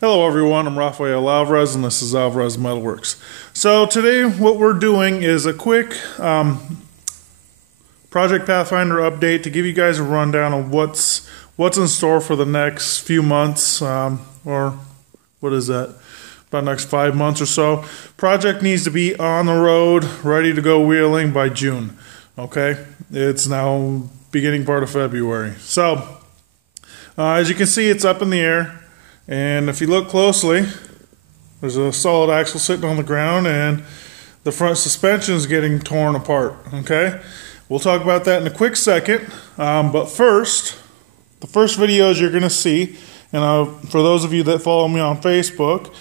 Hello everyone, I'm Rafael Alvarez and this is Alvarez Metalworks. So today what we're doing is a quick Project Pathfinder update to give you guys a rundown of what's in store for the next few months, or what is that, about the next 5 months or so. Project needs to be on the road, ready to go wheeling by June. Okay, it's now beginning part of February. So as you can see, it's up in the air. And if you look closely, there's a solid axle sitting on the ground and the front suspension is getting torn apart, okay? We'll talk about that in a quick second, but first, the first videos you're going to see, and for those of you that follow me on Facebook,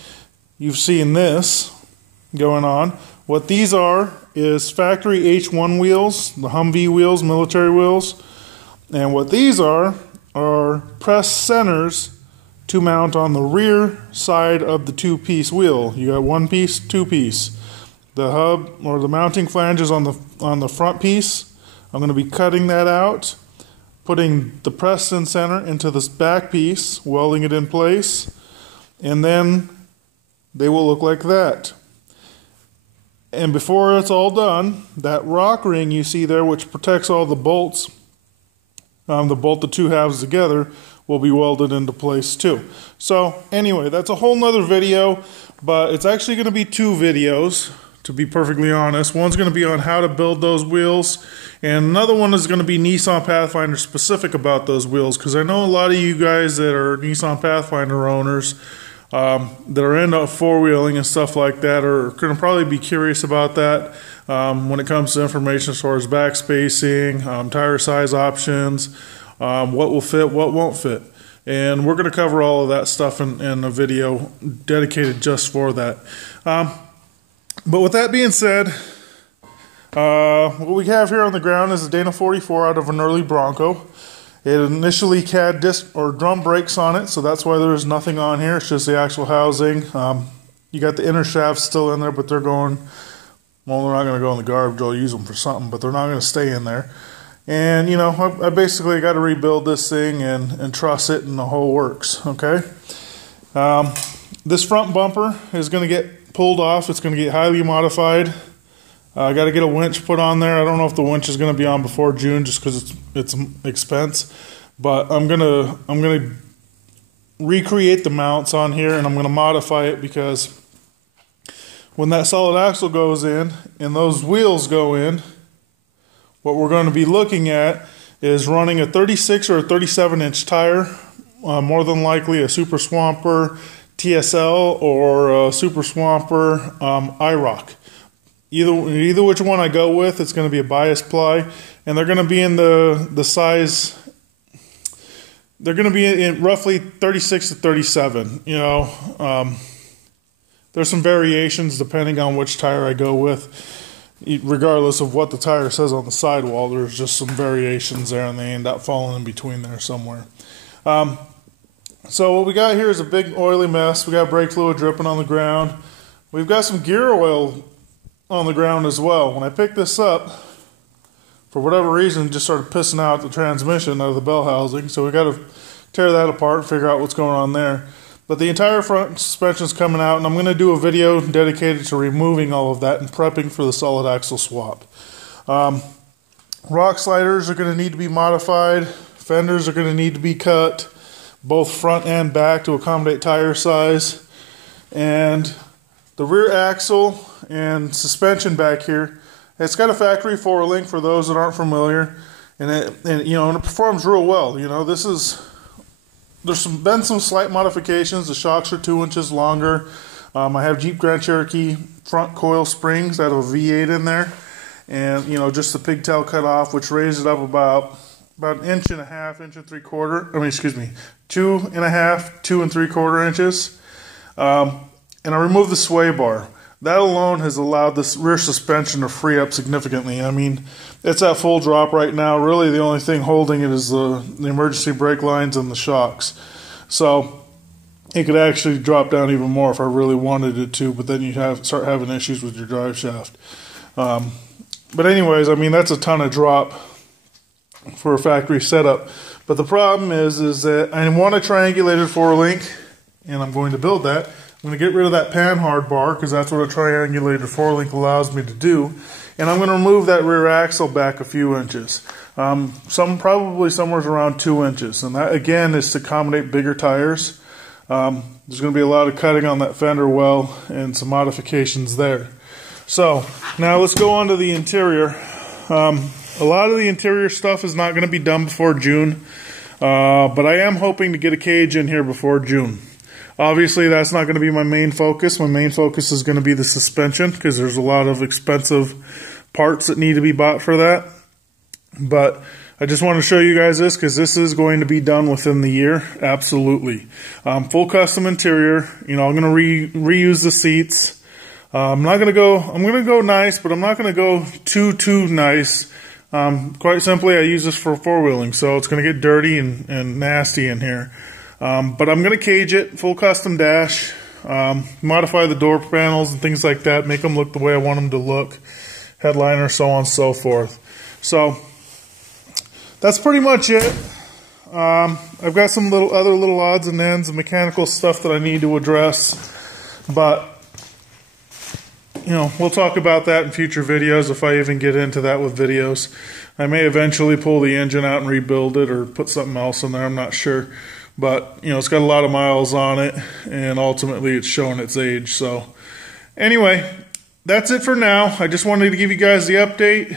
you've seen this going on. What these are is factory H1 wheels, the Humvee wheels, military wheels, and what these are press centers to mount on the rear side of the two-piece wheel. You got one piece, two piece. The hub or the mounting flange is on the front piece. I'm going to be cutting that out, putting the press in center into this back piece, welding it in place, and then they will look like that. And before it's all done, that rock ring you see there, which protects all the bolts, the bolt the two halves together, will be welded into place too. So anyway, that's a whole nother video, but it's actually going to be two videos, to be perfectly honest. One's going to be on how to build those wheels, and another one is going to be Nissan Pathfinder specific about those wheels, because I know a lot of you guys that are Nissan Pathfinder owners that are into four-wheeling and stuff like that are going to probably be curious about that when it comes to information as far as back spacing, tire size options, what will fit, what won't fit. And we're going to cover all of that stuff in a video dedicated just for that. But with that being said, what we have here on the ground is a Dana 44 out of an early Bronco. It initially had disc or drum brakes on it, so that's why there's nothing on here. It's just the actual housing. You got the inner shafts still in there, but they're going, well, they're not going to go in the garbage. I'll use them for something, but they're not going to stay in there. And, you know, I basically got to rebuild this thing and truss it, and the whole works, okay? This front bumper is going to get pulled off. It's going to get highly modified. I got to get a winch put on there. I don't know if the winch is going to be on before June just because it's expense. But I'm gonna recreate the mounts on here, and I'm going to modify it because when that solid axle goes in and those wheels go in, what we're going to be looking at is running a 36 or a 37-inch tire, more than likely a Super Swamper TSL or a Super Swamper IROC. Either which one I go with, it's going to be a bias ply, and they're going to be in the size. They're going to be in roughly 36 to 37. You know, there's some variations depending on which tire I go with. Regardless of what the tire says on the sidewall, there's just some variations there, and they end up falling in between there somewhere. So what we got here is a big oily mess. We got brake fluid dripping on the ground. We've got some gear oil on the ground as well. When I picked this up, for whatever reason, it just started pissing out the transmission out of the bell housing. So we got to tear that apart, figure out what's going on there. But the entire front suspension is coming out, and I'm going to do a video dedicated to removing all of that and prepping for the solid axle swap. Rock sliders are going to need to be modified. Fenders are going to need to be cut, both front and back, to accommodate tire size. And the rear axle and suspension back here, it's got a factory four-link for those that aren't familiar, and it performs real well. You know, there's been some slight modifications. The shocks are 2 inches longer. I have Jeep Grand Cherokee front coil springs that have a V8 in there, and just the pigtail cut off, which raised it up about an inch and a half, inch and 3/4. I mean, excuse me, 2.5, 2 3/4 inches. And I removed the sway bar. That alone has allowed this rear suspension to free up significantly. I mean, it's at full drop right now. Really, the only thing holding it is the emergency brake lines and the shocks. So it could actually drop down even more if I really wanted it to, but then you start having issues with your drive shaft. But anyways, I mean, that's a ton of drop for a factory setup. But the problem is that I want a triangulated four-link, and I'm going to build that. I'm going to get rid of that panhard bar because that's what a triangulated 4-link allows me to do. And I'm going to remove that rear axle back a few inches. Probably somewhere around 2 inches. And that, again, is to accommodate bigger tires. There's going to be a lot of cutting on that fender well and some modifications there. So, now let's go on to the interior. A lot of the interior stuff is not going to be done before June. But I am hoping to get a cage in here before June. Obviously, that's not going to be my main focus. My main focus is going to be the suspension because there's a lot of expensive parts that need to be bought for that. But I just want to show you guys this because this is going to be done within the year. Absolutely. Full custom interior. You know, I'm going to reuse the seats. I'm going to go nice, but I'm not going to go too nice. Quite simply, I use this for four-wheeling, so it's going to get dirty and nasty in here. But I'm going to cage it, full custom dash, modify the door panels and things like that, make them look the way I want them to look, headliner, so on and so forth. So that's pretty much it. I've got some other little odds and ends and mechanical stuff that I need to address, but you know, we'll talk about that in future videos if I even get into that with videos. I may eventually pull the engine out and rebuild it or put something else in there, I'm not sure. But, you know, it's got a lot of miles on it, and ultimately it's showing its age. So, anyway, that's it for now. I just wanted to give you guys the update.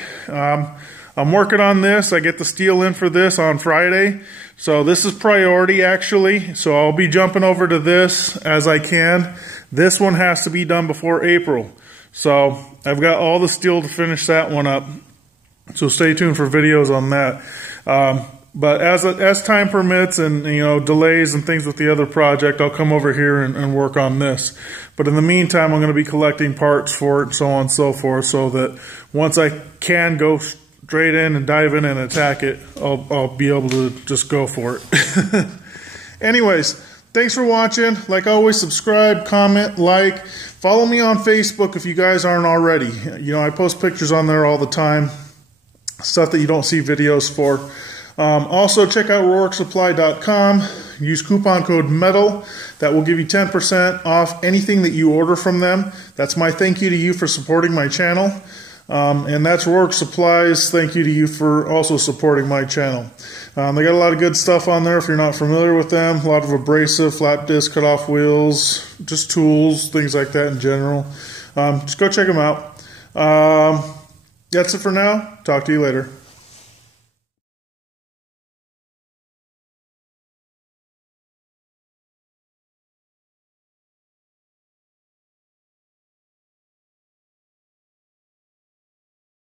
I'm working on this. I get the steel in for this on Friday. So, this is priority, actually. So, I'll be jumping over to this as I can. This one has to be done before April. So, I've got all the steel to finish that one up. So, stay tuned for videos on that. But as time permits and, you know, delays and things with the other project, I'll come over here and work on this. But in the meantime, I'm going to be collecting parts for it and so on and so forth, so that once I can go straight in and dive in and attack it, I'll be able to just go for it. Anyways, thanks for watching. Like always, subscribe, comment, like. Follow me on Facebook if you guys aren't already. You know, I post pictures on there all the time, stuff that you don't see videos for. Also, check out RoarkSupply.com. Use coupon code METAL. That will give you 10% off anything that you order from them. That's my thank you to you for supporting my channel. And that's Roark Supplies. Thank you to you for also supporting my channel. They got a lot of good stuff on there if you're not familiar with them. A lot of abrasive, flat disc, cut-off wheels, just tools, things like that in general. Just go check them out. That's it for now. Talk to you later.